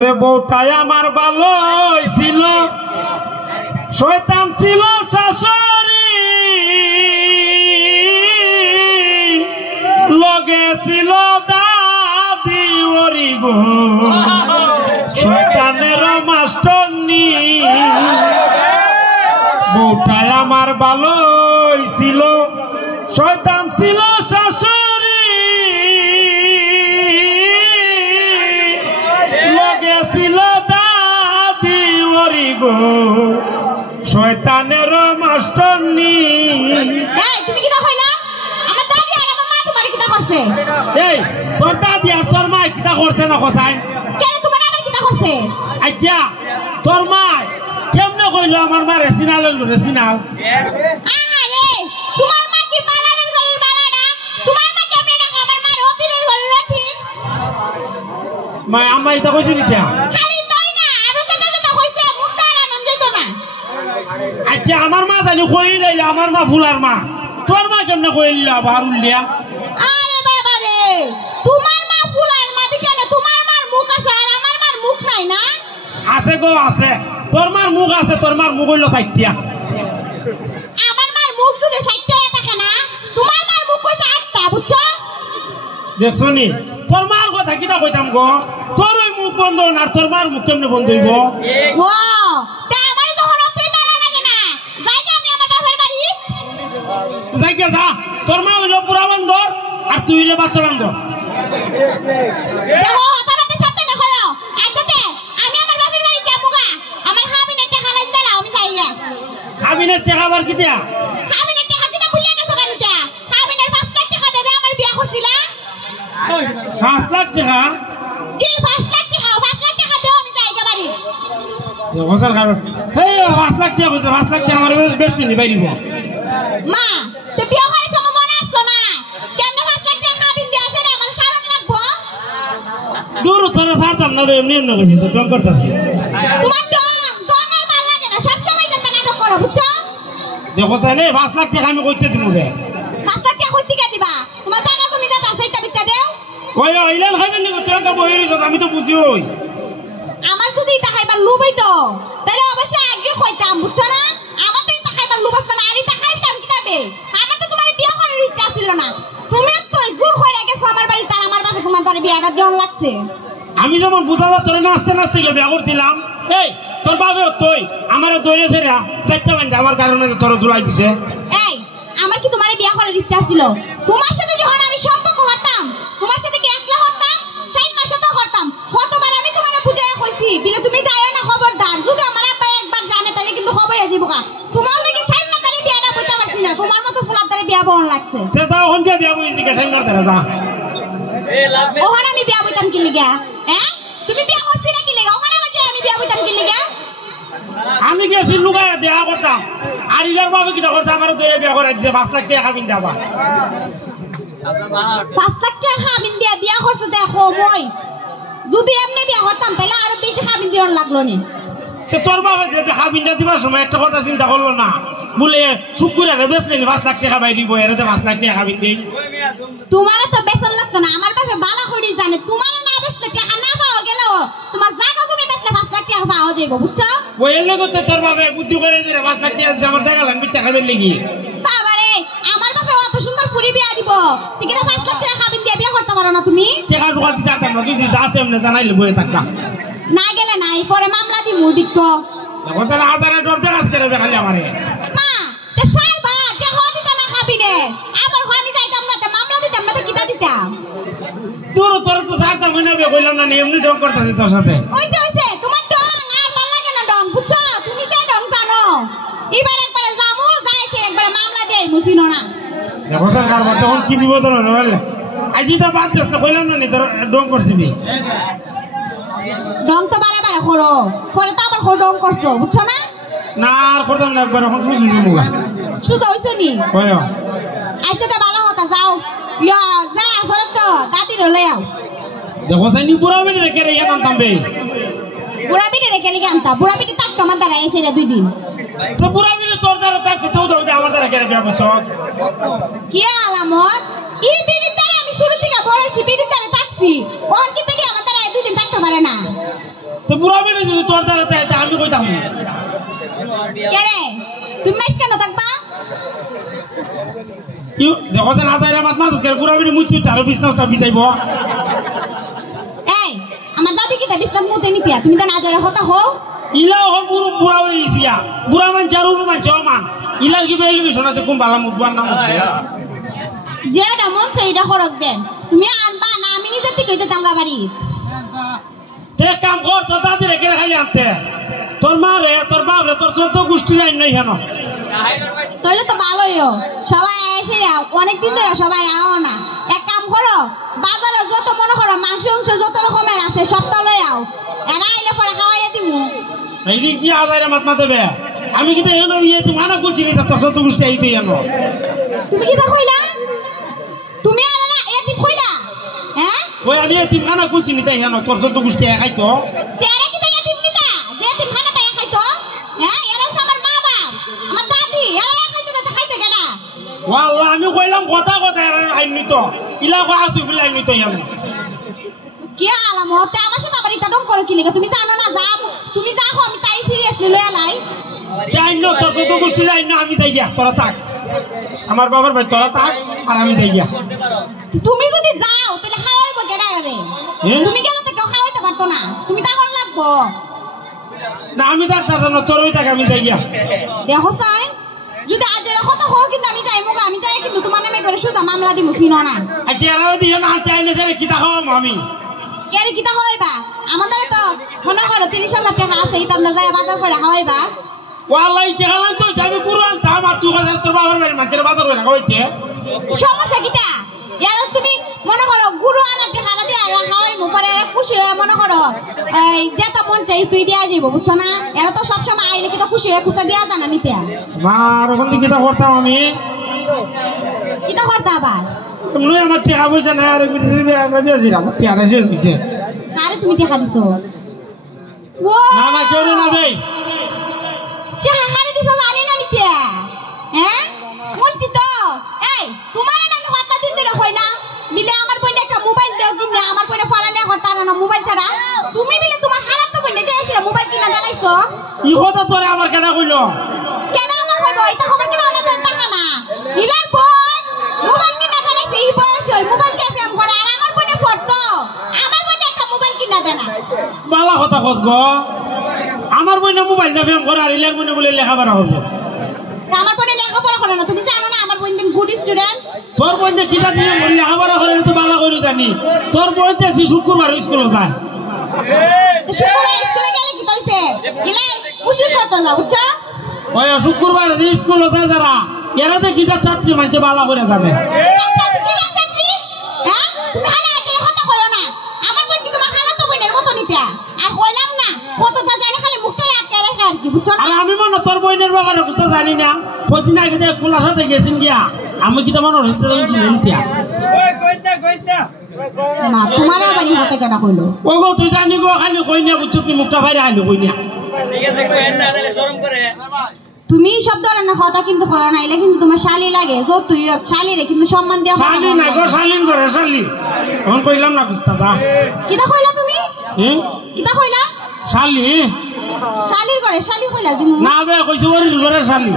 বউটাই আমার ভালো ছিল, শয়তান ছিল শাশুড়ি, লগে ছিল দাদি ওরি গো, শয়তানের মাস্টারনি। বউটাই আমার ভালো ছিল, শয়তান ছিল শাশুড়ি, ছিল দাদি ওরি গো, শয়তানের মাস্টারনি। তুমি কিটা কইলা? আমার দাদি আর আমার মা তোমারে কিটা করছে? এই তোর দাদি আর তোর মা কিটা করছে না কসাই? কেন তোমার আবার কিটা করছে? আচ্ছা তোর মা কেমনে কইলো আমার মা রেসিনাল রেসিনাল? আরে তোমার মা কি বালানের ঘরের বালা না? তোমার মা কেমনে না আমার মা রতিনের ঘরের রতিন? মা আম্মা এটা কইছে নি তা? খালি তাই না, আরো যেটা কইছে মুখটা আনন্দ তো না। আচ্ছা আমার মা জানি কই লাইলা, আমার মা ফুলার মা, তোর মা কেমনে কইলা বারুলিয়া? আরে বাবা রে, তোমার মা ফুলার মা দিকে না, তোমার মার মুখ আছে আর আমার মার মুখ নাই না? আছে গো আছে, তোর মার মুখ আছে, তোর মার মুখ হইলো সাইটিয়া। আমার মার মুখ যদি সাইটিয়া থাকে না, তোমার মার মুখ কইছে আটটা, বুঝছো? দেখছো নি তোর মার কথা কিটা কইতাম গো, তোর ওই মুখ বন্ধ না, তোর মার মুখ কেমনে বন্ধ হইব? ও তা আমারে তখন অতই ভালো লাগে না, যাই না আমি আমার বাপের বাড়ি। যাই গে যা, তোর মা হইলো পুরা বন্দর আর তুই হইলে বাচ্চা বন্দর। দেখো হতাবাতে সাথে না কইও, আইতে আমি আমার বাপের বাড়ি যাবুগা, আমার হাবিনের টাকা লাইন দাও, আমি যাইয়া। কাবিনের টাকা আবার কি দিয়া? হাবিনের টাকা কিটা ভুলিয়া গেছো গাড়িতে? হাবিনের 5 লাখ টাকা দে আমার বিয়া করছিলা। 5 লাখ টাকা? জি 5 লাখ টাকা, 5 লাখ টাকা দাও, আমি যাইগা বাড়ি। হোসেন কারণ এই 5 লাখ টাকা কইছে, 5 লাখ টাকা আমার বেচতে নি বাইরিব। মা তে বিয়া করে তুমি মনে আসতো না, কেমনে 5 লাখ টাকা হাবিন দিয়ে আসে রে, আমার সারণ লাগবো। দূর তোরা ছাড়তাম না, এমনি এমনি কইছি তো টং করতাছি। তোমার ডং আর ভাল লাগে না, সব সময় যেতে নাটক করো, বুঝছো? দেখো সাইনে 5 লাখ টাকা আমি কইতে দিমু রে। 5 লাখ টাকা কইতে দিবা? তোমার জায়গা তুমি যা আছে এটা বিচ্ছা দেও। ওই ইলান খাইবেন নি, তুই একটা বই রইছ, আমি তো বুঝি ওই। আমার যদি এটা খাইবার লোভ হইতো তাহলে অবশ্যই আগে কইতাম, বুঝছো না? আমার তো এটা খাইবার লোভ আছে না, আর এটা খাইতাম কিভাবে? আমার তো তোমার বিয়া করার ইচ্ছা ছিল না, তুমি তো জোর করে গেছো আমার বাড়িতে, আর আমার বাসে তোমার তার বিয়াটা জন লাগছে। আমি যেমন বুঝা যা তোরে নাচতে নাচতে গিয়ে বিয়া করছিলাম, এই তোর বাবা তুই আমার দৌড়ে সেরা চারটা বান যাওয়ার কারণে তোর জুলাই দিছে। এই আমার কি তোমার বিয়া করার ইচ্ছা ছিল? তোমার সাথে যখন আমি সম্পর্ক করতাম, তোমার সাথে কি একলা করতাম? 6 মাসে তো করতাম, কতবার আমি তোমার বুঝাইয়া কইছি বিলে তুমি যাইও না, খবরদার। যদি আমার আব্বা একবার জানে তাহলে কিন্তু খবরে দিব কা। তোমার লাগি 6 মাসের বিয়াটা বুঝতে পারছি না, তোমার মতো ফুলার দ্বারা বিয়া বহন লাগছে। তে যাও হন যে বিয়া বইছি কে সাইমার ধরে যা। ওখানে আমি বিয়া বইতাম কি লিগা? হ্যাঁ তুমি বিয়া করছিলা কি লিগা? ওখানে আমি বিয়া বইতাম কি লিগা? আমি গেছি লুকায়া দেয়া করতাম, আর ইলার বাবা কিটা করছে আমার দৌড়ে বিয়া করাই দিছে, 5 লাখ টাকা খাবিন দেবা। 5 লাখ টাকা খাবিন দিয়া বিয়া করছো, দেখো মই যদি এমনি বিয়া করতাম তাহলে আরো বেশি খাবিন দিওন লাগলো নি। তোর বাবা যে খাবিনটা দিবার সময় একটা কথা চিন্তা করলো না, বলে শুক্কুরে বেচলেন 5 লাখ টাকা বাইরে দিব, এর 5 লাখ টাকা খাবিন দিই। তোমার তো বেতন লাগতো না, আমার বাপে বালা করি জানে, তোমার না বেচলে টাকা না পাওয়া গেল, তোমার জায়গা তুমি বেচলে 5 লাখ টাকা পাওয়া যাইব, বুঝছো? ওই এলে তো তোর বাবা বুদ্ধি করে যে 5 লাখ টাকা আমার জায়গা লাগবে টাকা বের লেগে। বাবারে আমার বাপে অত সুন্দর পুরি বিয়া দিব, ঠিক আছে? 5 লাখ টাকা খাবিন দিয়ে বিয়া করতে পারো না তুমি? টাকা ঢুকা দিতে পারতাম না, যদি যা আছে এমনি জানাইলে বয়ে থাকতাম। না গেলে নাই, পরে মামলা দিমু দিকো। এখন তারা হাজারে ডর দেখাস করে খালি আমারে। মা তে সারবা টাকা দিতে না খাবিনে, আবার আমি যাইতাম না, তে মামলা দিতাম না, তে কিটা দিতাম? তোর তো সারতাম মনে হবে, কইলাম না এমনি ডর করতেছি তোর সাথে। ওইছে তোমার ডং আর ভাল লাগে না ডং, বুঝছো? তুমি কে ডং জানো? এবার একবারে যামু, যাইছে একবারে মামলা দেই মুছিনো না। দেখো সরকার তখন কি বিপদ হলো না বললে, আজি তো বাদ দিস না, কইলাম না তোর ডং করছিবি। ডং তো বারে করো, পরে তো আবার ডং করছো, বুঝছো না? না আর করতাম না, একবার এখন শুনছি মুগা সুজা হইছে নি? কয় আচ্ছা তো ভালো কথা, যাও ইয়া যা আসলে তো দাদি রলে আও। দেখো সাইনি পুরা বেড়ে রেখে রে ইয়ান আনতাম বে। বুড়া বিটি রেখে লিগে আনতা, বুড়া বিটি তাক তোমার দ্বারা এসে 2 দিন। তো পুরা বেড়ে তোর দ্বারা তাক তো দৌড় আমার দ্বারা কেন বিয়া করছ? কি আলামত? এই বিটির দ্বারা আমি শুরু থেকে বড় হইছি, বিটির দ্বারা থাকছি, ওর কি বিটি আমার দ্বারা 2 দিন থাকতে পারে না? তো বুড়া বেড়ে যদি তোর দ্বারা আমি কইতাম কে রে তুমি মাইস কেন থাকবা দেখো যে হাজারে মাত মাছ বুড়া বেড়ে মুচি আরো বিছনাটা বিছাইব এই আমার দাদি কি বিছনা মুতে নিপিয়া তুমি তো না যারে হতা হও ইলা হ পুরো বুড়া হয়ে গেছিয়া বুড়া মান চারুর মান জমান ইলার কি বেলিভিশন আছে কোন বালা মুখবার না যেটা মন সেইটা খরচ দেন তুমি আনবা না আমি নিজে থেকে কইতে জামগা বাড়ি তে কাম কর তোর দাদি রেখে খালি আনতে তোর মা রে তোর বাপ রে তোর চোদ্দ গোষ্ঠী লাইন নাই কেন তাহলে তো ভালোইও সবাই এসে অনেকদিন ধরে সবাই আও না এক কাম করো বাজারে যত মনে করো মাংস যত রকমের আছে সব তো লই আও এরা আইলে পরে খাওয়াইয়া দিমু এই কি হাজারে মাত মাতেবে আমি কিন্তু এনো ইয়ে তুই মানা করছি না তোর চোদ্দ গোষ্ঠী আইতো এনো তুমি কি কইলা তুমি আর না এটি কইলা হ্যাঁ ওই আমি এতিম খানা করছি না তাই এনো তোর চোদ্দ গোষ্ঠী খাইতো তেরা কি তাই এতিম নিতা যে এতিম খানা তাই খাইতো হ্যাঁ এরা আমার মা বাপ আমার দাদি এরা খাইতো না খাইতো কেডা ওয়াল্লাহ আমি কইলাম কথা কথা আইনি তো ইলা কো আসু বিলাই আইনি তো এনো কি আলামত আমার সাথে আবার এটা ডং করো কি লাগা তুমি জানো না যা তুমি যাও আমি তাই সিরিয়াসলি লই আলাই যাই না তোর চোদ্দ গোষ্ঠী লাইন না আমি যাই গিয়া তোরা থাক আমার বাবার ভাই তোরা থাক আর আমি যাই গিয়া তুমি যদি যাও তাহলে খাওয়াইবো কেডা রে তুমি গেলে তো কেউ খাওয়াইতে পারতো না তুমি তখন লাগবো না আমি থাকতাম না তোর ওই থাক আমি যাই গিয়া দেখো তাই যদি আজ এরকম তো হোক কিন্তু আমি যাইবো আমি যাই কিন্তু তোমার নামে করে শুধু মামলা দিব চিনো না আচ্ছা এরা দিয়ে না আনতে আইনে সেরে কিতা খাওয়াবো আমি কে রে কিতা খাওয়াইবা আমাদের তো মনে করো 30,000 টাকা আছে এটা আমরা যাই বাজার করে খাওয়াইবা ওয়াল্লাহ টেহালাম তো আমি পুরো আনতাম আর তুই কাছে তোর বাবার বাড়ি মানুষের বাজার করে খাওয়াইতে সমস্যা কিটা এর তুমি মনে করো গুরু আনার টাকা দিয়ে আর খাওয়াইবো পরে খুশি হয়ে মনে করো এই যেটা মন চাই তুই দিয়া যাইব বুঝছো না এরা তো সবসময় আইলে কি তো খুশি হয়ে খুঁজতে দিয়া জানা নিতে মার ওখান থেকে কিতা করতাম আমি কিতা করতে আবার এমনি আমার টেহা পয়সা নাই আর আমরা দিয়েছি আমার টেহাটা শেষ দিছে কারে তুমি টাকা দিছো ও না না কেউ না ভাই কারে দিছো জানি না নিতে হ্যাঁ বলছি তো এই তোমার না আমি কথা দিতে না কইলা মিলে আমার বোন একটা মোবাইল দাও কিনা আমার বোন পড়ালে করতে না মোবাইল ছাড়া তুমি মিলে তোমার খারাপ তো বোন যে এসে মোবাইল কিনা দাঁড়াইছো ই কথা তোরে আমার কেনা কইলো কেন আমার কইবো এটা খবর কিনা আমাদের টাকা না মিলার বোন মোবাইল কিনা দাঁড়াইছে এই বয়স মোবাইল দিয়ে প্রেম করে আর আমার বোনে পড়তো আমার বোন একটা মোবাইল কিনা দেনা বালা কথা কস গো আমার বোন মোবাইল দিয়ে প্রেম করে আর ইলার বোন বলে লেখাপড়া হবে আমার বোনে লেখাপড়া করে না তুমি জানো না আমার বোন দিন গুড স্টুডেন্ট তোর বোন যে কিতা দিয়ে লেখাপড়া করে তো বালা করে জানি তোর বোন দেখছি শুক্রবার স্কুলে যায় শুক্রবার স্কুলে গেলে কি তাইছে গেলে উচিত করতে না বুঝছো ওই শুক্রবার স্কুলে যায় যারা এরা দেখি যা ছাত্রী মানছে বালা করে যাবে হ্যাঁ তুমি হালা এর কথা কইও না আমার বোন কি তোমার হালা তো বোনের মতো নিতে আর কইলাম না কতটা জানি খালি মুখটা রাখতে রাখে আর কি বুঝছো না আর আমি মনে তোর বোনের ব্যাপারে কিছু জানি না প্রতিদিন আগে দেখ খোলার সাথে গেছেন গিয়া আমি কি তোমার হইতে নিতিয়া না তোমার আবার হাতে কেনা কইলো ও গো তুই জানি গো খালি কই না বুঝছো তুই মুখটা বাইরে আইলো কই না ঠিক আছে কইেন না তাহলে শরম করে তুমি সব ধরনের কথা কিন্তু করো না এলে কিন্তু তোমার শালি লাগে তো তুই শালিরে কিন্তু সম্মান দেওয়া শালি না গো শালিন করে শালি এখন কইলাম না কুস্তা যা কিটা কইলা তুমি কিটা কইলা শালি শালির করে শালি কইলা তুমি না বে কইছো ওরি ঘরে শালি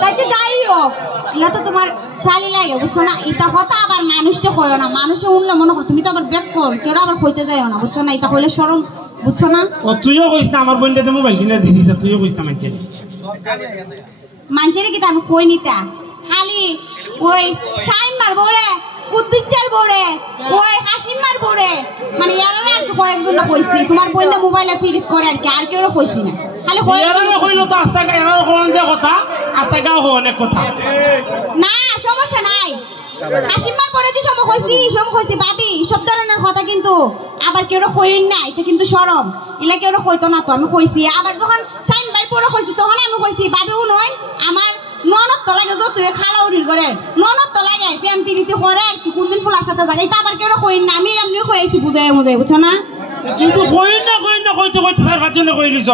তাই যে যাই হোক এটা তো তোমার শালি লাগে বুঝছো না এটা কথা আবার মানুষটা কইও না মানুষে উনলে মনে কর তুমি তো আবার ব্যাক কর কেউ আবার কইতে যাইও না বুঝছো না এটা কইলে শরম বুঝছো না ও তুইও কইস না আমার বোনটাতে মোবাইল কিনে দিছিস তুইও কইস না মানছে মানুষের কি আমি কই নিতা খালি ওই শাইন মারবো রে কুদ্দুচ্চার বড়ে ওই হাসিম মারবো রে মানে এরা আর কয়েকজন কইছি তোমার বইন্দা মোবাইলে ফিরিট করে আর কি আর কেউ কইছি না খালি এরা কইলো তো আস্তে এরা কোন যে কথা আস্তে গাও অনেক কথা না সমস্যা নাই হাসিম মার পরে যে সম কইছি ভাবি সব ধরনের কথা কিন্তু আবার কেউ কইন না এটা কিন্তু শরম ইলা কেউ কইতো না তো আমি কইছি আবার যখন শাইন ভাই পরে কইছি তখন আমি কইছি ভাবি ও নয় আমার ননদ তো লাগে যত খালাউরির করে ননদ তো লাগে প্রেম প্রীতি করে আর কি কোনদিন ফুলার সাথে যায় এটা আবার কেউ কইন না আমি এমনি কইছি বুঝাই বুঝছো না কিন্তু কইন না কইতে চার পাঁচ জনে কইলিছ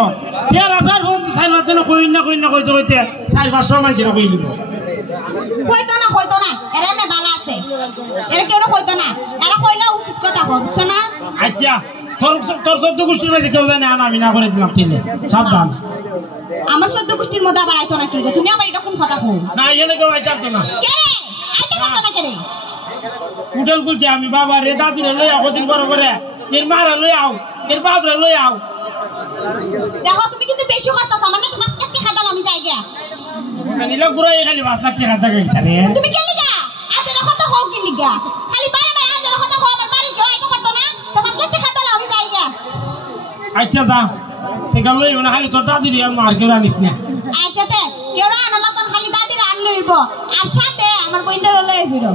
13,000 ফোন চার পাঁচ জনে কইন না কইতে 4-500 মানুষের কইলিব কইতো না এরা না বালা আছে এরা কেউ কইতো না এরা কইলা উচিত কথা বুঝছো না আচ্ছা তোর তোর 14 গোষ্ঠীর মধ্যে কেউ জানে না আমি না করে দিলাম তিলে সাবধান আমার 14 গোষ্ঠীর মধ্যে আবার আইতো না কি গো তুমি আবার এরকম কথা কও না এলে কেউ আইতাছ না কে রে আইতে কথা না কে রে উঠল বলছে আমি বাবা রে দাদি রে লই আও দিন করে এর মারা লই আও এর বাপ রে লই আও দেখো তুমি কিন্তু বেশি করতেছ আমার না তোমার কি খাদাল আমি যাই গিয়া নিলা গুড়াই খালি 5 লাখ টাকা জায়গা গিতারে তুমি কে লিগা আজের কথা হও কি লিগা খালি বারে আজের কথা হও আমার বাড়ি কেউ আইতে পারতো না তোমার কি খাদাল আমি যাই গিয়া আচ্ছা যা ঠিক আছে লই মানে খালি তোর দাদি রে আর মার কেউ আনিস না আচ্ছা তে কেউ আনো না তোর খালি দাদির আন লইব আর সাথে আমার বইন্ডার লই ফিরো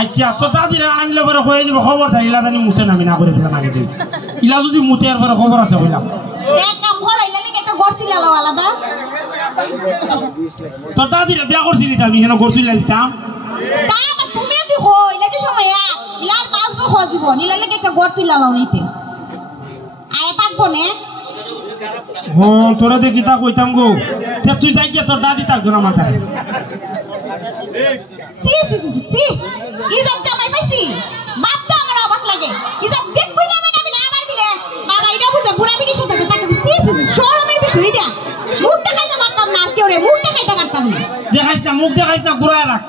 আচ্ছা তোর দাদি রে আনলে পরে কই দিব খবর দাই ইলা জানি মুতে নামি না করে দিলাম আগে ইলা যদি মুতে আর পরে খবর আছে কইলাম দেখ কাম হরাইলে লিগে একটা গর্তি লালো আলাদা তোর দাদি রে বিয়া করছিলি আমি এখানে করছিলি দিতাম তা আবার তুমিও দি হই লাগে সময় ইলার পাঁচবো খোঁজব নিলে লিগে একটা গর্তি লালো নিতে আয় পাকবো নে হ্যাঁ তোরা দেখি তা কইতাম গো তে তুই যাই গিয়া তোর দাদি থাকতো না আমার তারে সি ইজত জামাই পাইছি বাপ তো আমার অবাক লাগে ইজত বিক কইলা না বিলে আমার বিলে বাবা এটা বুঝে বুড়া বিটির সাথে পাঠাবি সি শরমের বিষয় এটা মুখ দেখাইতে পারতাম না আর কেউ রে মুখ দেখাইতে পারতাম না দেখাইস না মুখ দেখাইস না ঘুরায় রাখ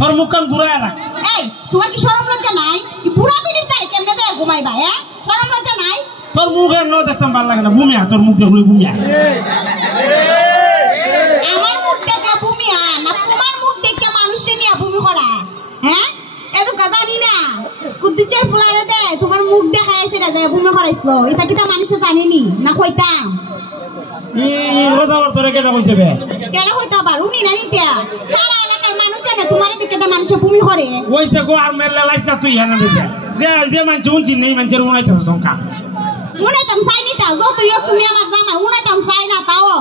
তোর মুখ কান ঘুরায় রাখ এই তোমার কি শরম লজ্জা নাই এই বুড়া বিটির তারে কেমনে যায় ঘুমাইবা হ্যাঁ শরম লজ্জা নাই তোর মুখ এমন দেখতাম ভালো লাগে না বুমিয়া তোর মুখ দেখলে বুমিয়া আমার মুখ দেখে ভূমিয়া না তোমার মুখ দেখে মানুষকে নিয়ে ভূমি করা হ্যাঁ এত জানি না কুদ্দিচের ফুলারে দে তোমার মুখ দেখায় সেটা যায় ভূমি করাইছিল এটা কি তা মানুষে জানেনি না কইতাম এই কথা বল তোরে কেটা কইছে বে কেন কইতা পারু নি না নিতে সারা এলাকার মানুষ জানে তোমার দিকে তো মানুষে ভূমি করে ওইসে গো আর মেলা লাইছ না তুই হানা দিতে যে যে মানুষ উনছি নেই মানুষের উনাইতে দঙ্কা উনাইতাম চাই নি তাও যত ইয়ে তুমি আমার জামা উনাইতাম চাই না তাও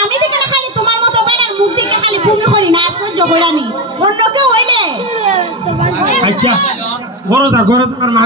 আমি দেখে না খালি তোমার মতো বেড়ার মুখ দেখে খালি ভূমি করি না আর সহ্য করি অন্য কেউ হইলে আচ্ছা গরজা আর মা